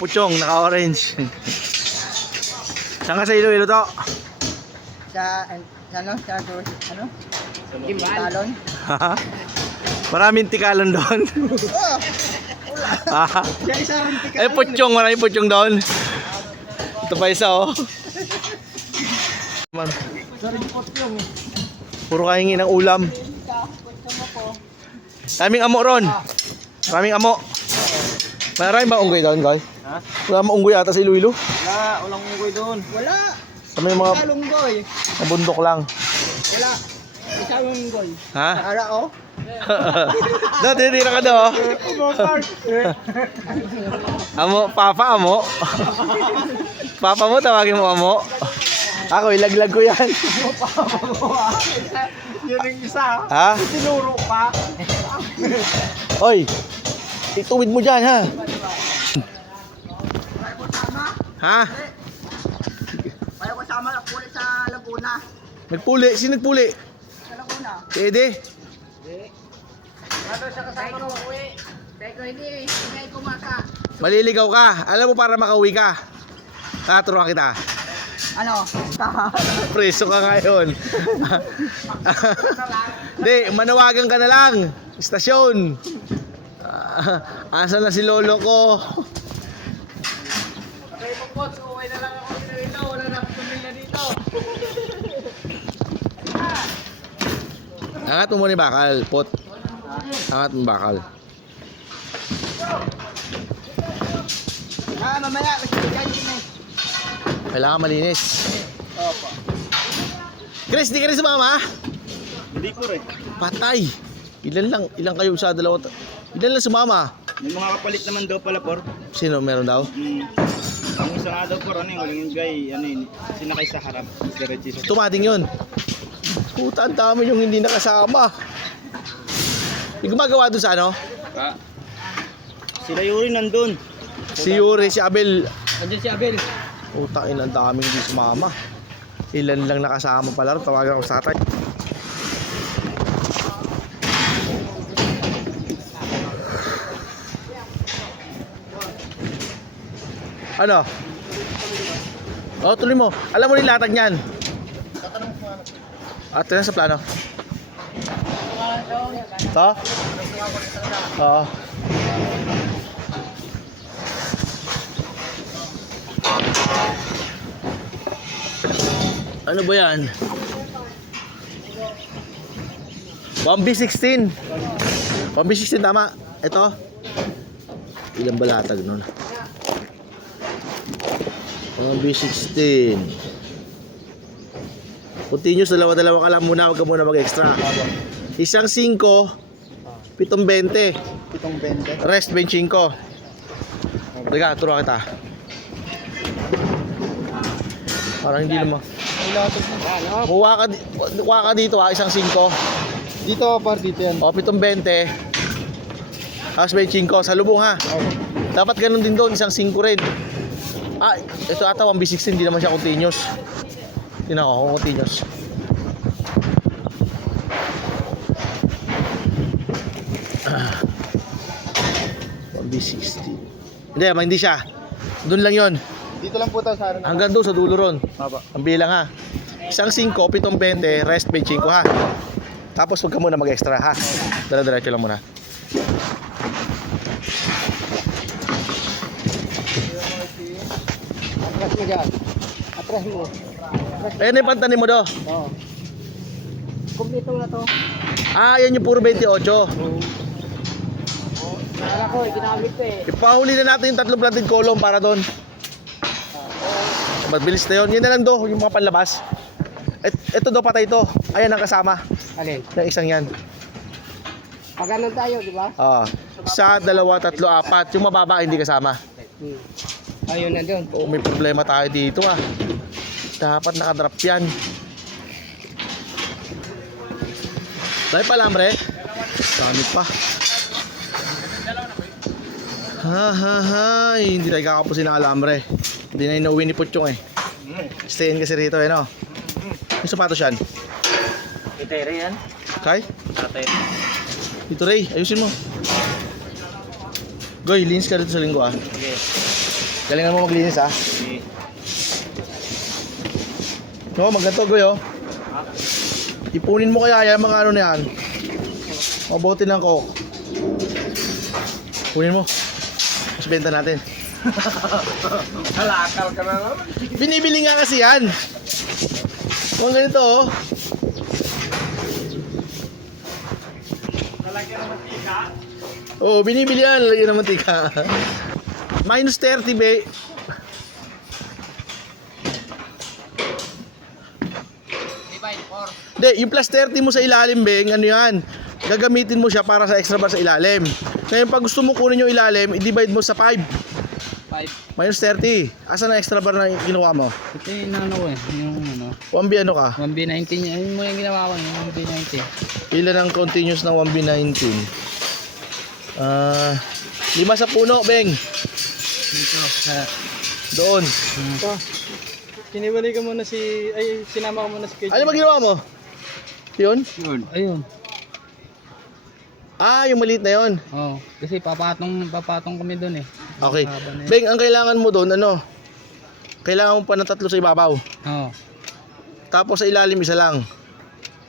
Puchong, naka-orange. Saan ka sa Iloilo to? Sa Talon. Maraming tikalon doon. Eh, puchong, maraming puchong doon. Ito pa isa, oh. Puro kahingi ng ulam. Maraming amo ron. Maraming amo. Maraming ba unggoy doon, guys? Ha? Wala mo unggoy ata sa Iloilo. Wala, walang unggoy doon. Wala. Kami yung mga Kalunggoy. bundok lang. Wala. Isang unggoy. Ha? Ara oh. Do, tinitira ka do. Amo, papa amo. Papa mo, tawagin mo amo. Ako, ilaglag ko yan. Yun yung isa. Ha? Tinuro pa. Oy, ituwid mo dyan, ha? Ha? Kaya ko sama na puli sa Laguna. Nagpuli? Sino nagpuli? Sa Laguna. Si Ede? Ano siya kasama ko? Teko, hindi kumaka. Maliligaw ka. Alam mo para makauwi ka. Turuan kita. Ano? Preso ka ngayon. Hindi, manawagan ka na lang. Istasyon. Asa na si lolo ko? Okay po po, uwi na lang ako dito. Wala na akong pamilya dito. Angat mo muna yung bakal, pot. Angat mo bakal. Mamaya, magbigay din eh. Kailangan malinis. Opo. Chris, di ka rin sumama? Hindi ko rin. Patay. Ilan kayo sa dalawa? Ilan lang sumama? May mga kapalit naman daw pala, por. Sino meron daw? Ang isa nga daw, por, ano yung walang guy, ano yun, sinakay sa harap. Diretso sa... Tumating yun. Puta, ang dami yung hindi nakasama. Yung gumagawa doon sa ano? Ha? Sila Yuri nandun. Si Yuri, si Abel. Andiyan si Abel. Puta, ang daming hindi sumama. Ilan lang nakasama pala. Tawagan ako sa tatay. Ano? Oh, tuloy mo. Alam mo nilatag niyan. At yan sa plano. Ito? Oo. Ano ba yan? 1B16. 1B16 tama. Ito. Ilang balatag nun? 1B16. Continuous, dalawa-dalawa ka lang muna. Huwag ka muna mag-extra. Isang 5, 7.20. 7.20. Rest 25. Teka, turuan kita. Parang hindi naman. Kuha ka dito ha, isang 5. Dito, par dito yan. O, 7.20. Tapos 25, sa lubong ha. Dapat ganun din doon, isang 5 rin. Ah, ito ata 1B16, hindi naman siya continuous. Tingnan ko kung continuous. Ah, 1B16. Hindi siya. Doon lang yon. Dito lang po tayo sa araw. Hanggang doon sa dulo ron. Baba. Ang bilang ha. Isang 5, 7.20, rest 25 ha. Tapos huwag ka muna mag-extra ha. Dala-diretso lang muna. Atras mo dyan. Atras mo. Ayan yung pantanin mo do. Oo. Kompleto na to. Ah, yan yung puro 28. Kala ko, ginamit ko eh. Ipahuli na natin yung 3 planted column para doon. Mabilis na yun. Yan na lang do, yung mga panlabas. Ito do, patay ito. Ayan ang kasama. Alin? Yung isang yan. Pag ganun tayo, di ba? Isa, 2, 3, 4. Yung mababa hindi kasama. Ayun na doon. Oh, may problema tayo dito ah. Dapat nakadrop yan. Dahil pa alambre. Dami pa. Hindi tayo kakapusin ng alambre. Hindi na inuwi ni Puchong eh. Stayin kasi rito eh no. Yung sapatos yan. Itere yan. Kay? Tatay. Dito Ray, ayusin mo. Goy, linis ka dito sa linggo ah. Okay. Galingan mo maglinis ha. Eh, No, magganto goy oh. Ipunin mo kaya yung mga ano na yan. Mabuti ng coke. Punin mo. Mas benta natin. Halakal ka na naman. Binibili nga kasi yan. Kung ganito oh. Lalagyan ng mantika. Oo, binibili yan. Lagyan ng mantika. Minus 30 be. Hindi, yung plus 30 mo sa ilalim, Beng, ano yan? Gagamitin mo siya para sa extra bar sa ilalim. Ngayon, pag gusto mo kunin yung ilalim, i-divide mo sa 5. 5. Minus 30. Asan ang extra bar na ginawa mo? Ito yung ano ko eh. Yung ano. 1B ano ka? 1B19. Ayun mo yung ginawa ko. Yung 1B19. Ilan ang continuous ng 1B19? 5 sa puno, Beng. Dito. Sa... Doon. Kiniwalay ka muna si... Ay, sinama ko muna si KJ. Ano ba ginawa mo? Yun? Yun. Ayun. Ah, yung maliit na yun. Oh. Kasi papatong kami doon eh. Okay. Haba na yun. Beng, ang kailangan mo doon, ano? Kailangan mo pa ng 3 sa ibabaw. Oo. Tapos sa ilalim, isa lang.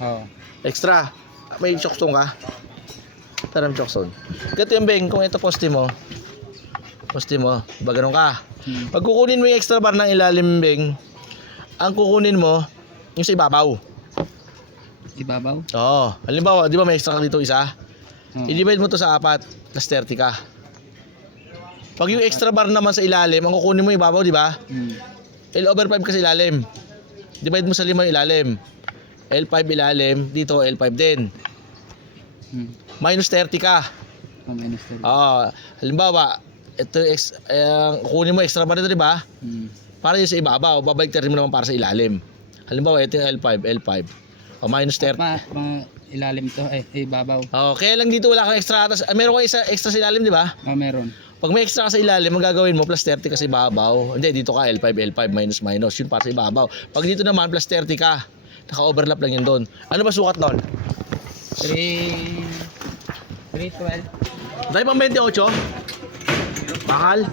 Oo. Extra. May chokstone ka? Taram chokstone. Ganito yung Beng, kung ito poste mo, ba ganun ka? Pag kukunin mo yung extra bar ng ilalim, Beng, ang kukunin mo, yung sa ibabaw. Ibabaw? Oo. Halimbawa, di ba may extra ka dito isa? Oo. I-divide mo to sa 4, plus 30 ka. Pag yung extra bar naman sa ilalim, ang kukunin mo yung ibabaw, di ba? L over 5 ka sa ilalim. Divide mo sa 5 yung ilalim. L5 ilalim, dito L5 din. Minus 30 ka. Oh, minus 30. Halimbawa, ito kukunin mo extra bar dito, di ba? Para yun sa ibabaw, babalik mo naman para sa ilalim. Halimbawa, ito yung L5. Minus 30. Mga ilalim to. Ibabaw. Kaya lang dito wala kang extra. Meron kang isa extra sa ilalim, di ba? Oh, meron. Pag may extra ka sa ilalim, ang gagawin mo, plus 30 ka sa ibabaw. Hindi, dito ka, L5, minus. Yun para sa ibabaw. Pag dito naman, plus 30 ka. Naka-overlap lang yun doon. Ano ba sukat doon? 312. Dahil pang 28? Bakal?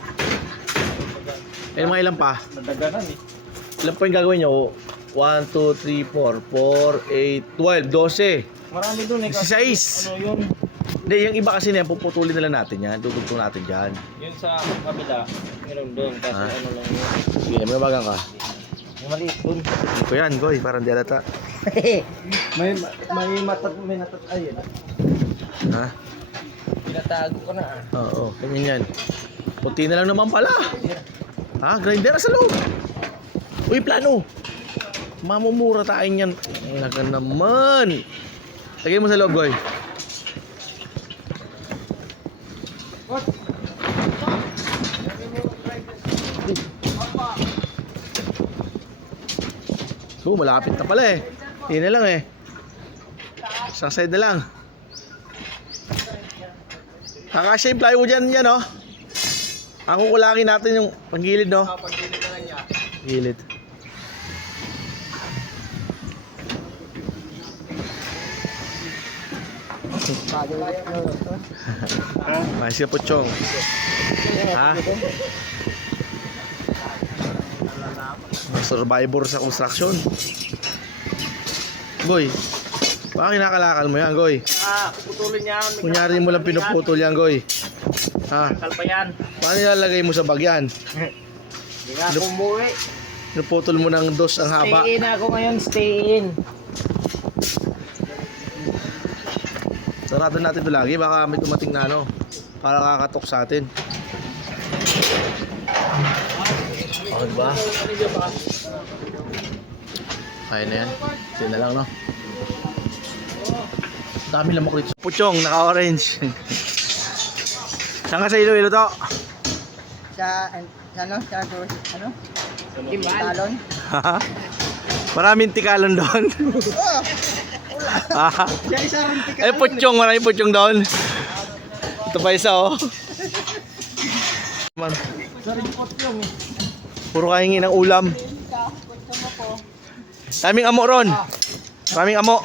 Mga ilan pa? Nadaganan eh. Ilan pa yung gagawin nyo? 1, 2, 3, 4, 8, 12, 12. Marami dun eh. 16. Ano yun? Hindi, yung iba kasi na yan, puputulin na lang natin yan. Tutugtong natin dyan. Yun sa kabila. Meron dun. Kasi ano lang yun. Sige, may bagang ka. Yung maliit dun. Ito yan, Goy, parang di alata. may natat. Ay, yun. Ha? Pinatago ko na ah. Oo, ganyan yan. Puti na lang naman pala. Ha? Grinder sa loob. Uy, plano. Mamumura tayo niyan. Naga naman. Lagay mo sa loob, Goy. Malapit na pala eh. Hindi na lang eh. Isang side na lang. Kakasya yung plywood yan, oh. Ang kukulangin natin yung panggilid, no? Pagdinig na lang niya. Gilid. May siya po, Chong. Ha? Survivor sa construction. Goy, baka kinakalakal mo yan, Goy. Puputulin yan. Kunyari mo lang pinuputol yan, Goy. Ha? Kalpa yan. Paano nilalagay mo sa bagyan? Hindi nga ako umuwi. Pinuputol mo ng dos ang haba. Stay in ako ngayon. Stay in. Sarado natin ito lagi, baka may tumating na ano para kakatok sa atin. Okay ba? Kaya na yan. Ito na lang, no? Dami lang makulit. Puchong, naka-orange. Saan ka sa Iloilo to? Sa ano? Talon? Maraming tikalon doon. Eh, puchong, maraming puchong doon. Ito pa isa, oh. Man. Puro kahingi ng ulam. Daming amo ron. Maraming amo.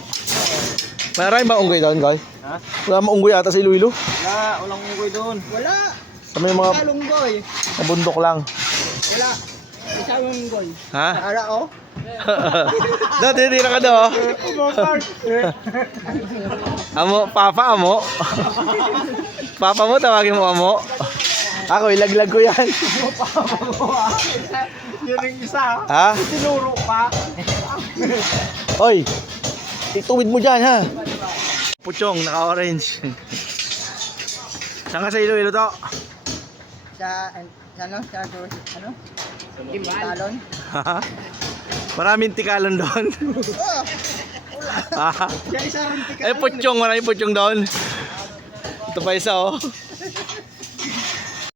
Maraming ba unggoy doon, guys? Ha? Wala mo unggoy ata sa Iloilo. Wala. Walang unggoy doon. Wala. Kami yung mga Kalunggoy. bundok lang. Wala. Isang lunggoy. Ha? Ara oh. Dati, tira ka daw. Amo, papa, amo. Papa mo, tawagin mo amo. Ako, ilaglag ko yan. Yun yung isa. Ha? Tinuro pa. Oy, ituwid mo dyan, ha? Puchong, naka-orange. Saan ka sa Iloilo to? Sa ano? Sa ano? Talon. Maraming tikalon doon. Ah. Kaya isa rin Eh, puchong, maraming puchong doon. Ito pa isa, oh.